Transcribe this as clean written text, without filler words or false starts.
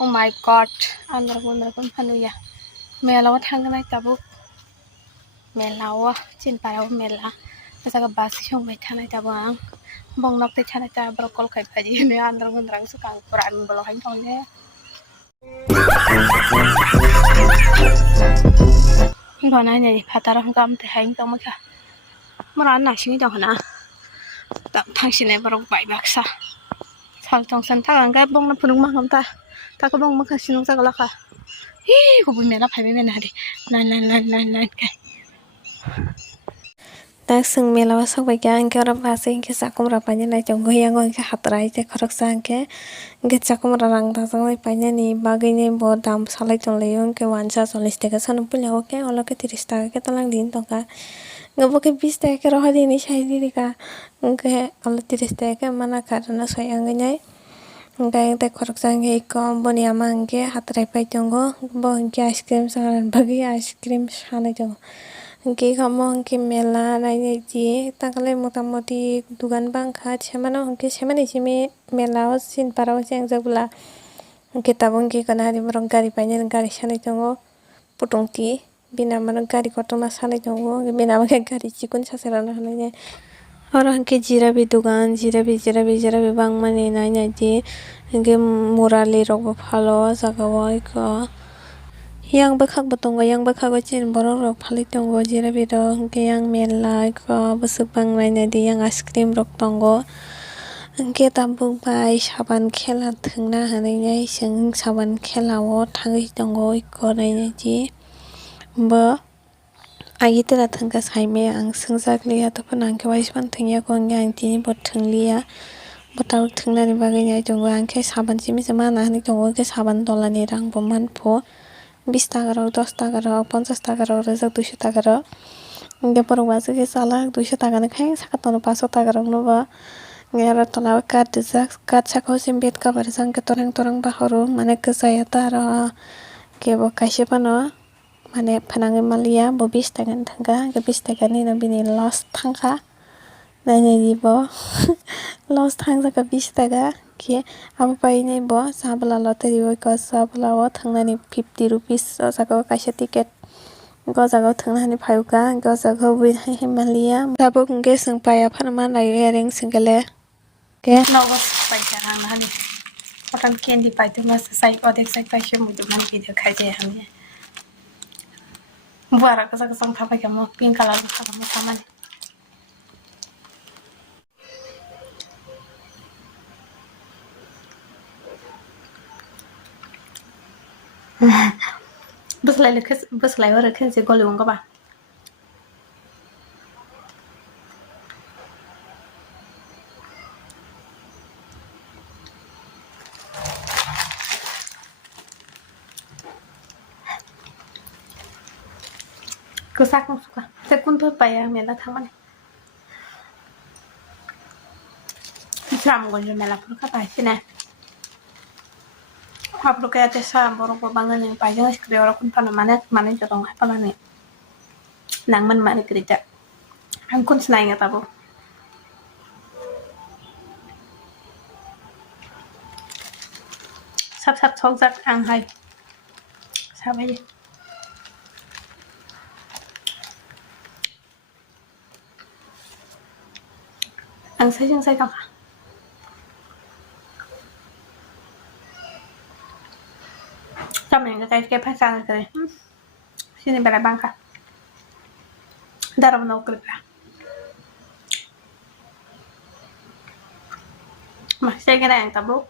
Oh my god, andar-andar panuya. Melawa thangnai tabu. Melawa cinparaw mela. Kasaga basi siyong may thanai tabu ang. Bong nok tay thanai tabu brokol kay paji ni andar-andar sukang Quran bolo hain tongnya. Bana nyai patara gam te hain tong maka. Maran na singi dong na. Tak thangsine borok bai baksa. Sal tong san ta angga bong na punung maham ta. Ta ko bong maka sinung sa galaka. Hi ko bu mena phai mena di. Nan kai. Tak sung melawa sok baikya angke ora basi angke sakum rapanya nai jonggo yang angke hatrai te khorok sa angke sakum rang ta sang panya ni bagai ni bo dam salai tong le angke 140 taka sanum punya oke oloke 30 taka ke talang din tongka ngabo ke 20 taka ke roha di ni sai di ka angke olo 30 taka mana karena sai angke nyai angke te khorok sa angke iko boni ama angke hatrai pai jonggo bo angke ice cream sangan bagi ice cream sanai jonggo angke kamu angke mela naik ji takale motamoti dugan bangka cemana angke cemana cime mela sin parau yang jabula angke tabung angke kana hari merong gari panjang gari sana jongo putung ti bina merong gari kotoma sana jongo bina merong gari cikun sasaran hananya orang angke jirabi dugan jirabi bang mani nanya ji angke murali rok phalo jagawai ko yang bekak betongo yang bekak wajin borok rok phalik tongo jirabi rok angke yang mela ko busuk bang naina di yang ice cream rok tongo angke tabuk bai saban khela thungna hanai sing saban khela o thangi tongo iko naina ji bo agitera thangka saime ang sungjakliya topon angke waisban thungya ko ang tini bot thungliya botaw thungnani bagai nyai tongo angke saban simi sama nahani tongo angke saban dolani rang bo manpo 20 টাকা রক 10 টাকা রক 50 টাকা রক 200 টাকা রক ইনকে পর বাজে কে সালা 200 টাকা না খাই সাকাতনো 500 টাকা রক নবা ngera tola kat jak kat sakho simbet ka bar sang ke torang bahoro mane ke saya tara ke bo kaise pano mane phanange malia bo 20 টাকা thangka ke 20 টাকা ni no bini loss thangka nanya ni bo loss thangka ke 20 টাকা ke abo pai ni bo sabla lottery bo ko sabla o thangnani 50 rupees o jaga kaisa ticket go jaga thangnani phaiuka go jaga wi himalia tabuk nge sing paya phanma nai ereng singale ke Nawa pai jarang hani. Orang candy pai tu mas sai odek sai pai shu mu man video khai je hami. Buara ka sang thapai ka mo pink color ka mo samane. Bus lai ora khen se golung ka ba. Kesak suka. Sekun tuh payah mela thamane. Sam gonjo mela pun kata sini. Apa kayak tesa borok bangun yang panjang sekali orang pun pada mana jodong apa lah nih. Nang mana kerja. Angkun senang ya tabu. Sap sok zat ang hai. Sap aja. Ang say tao ka. Trong này cái phát ra rồi. Sini bela bangka. Daram no kerja. Masih kena yang tabuk.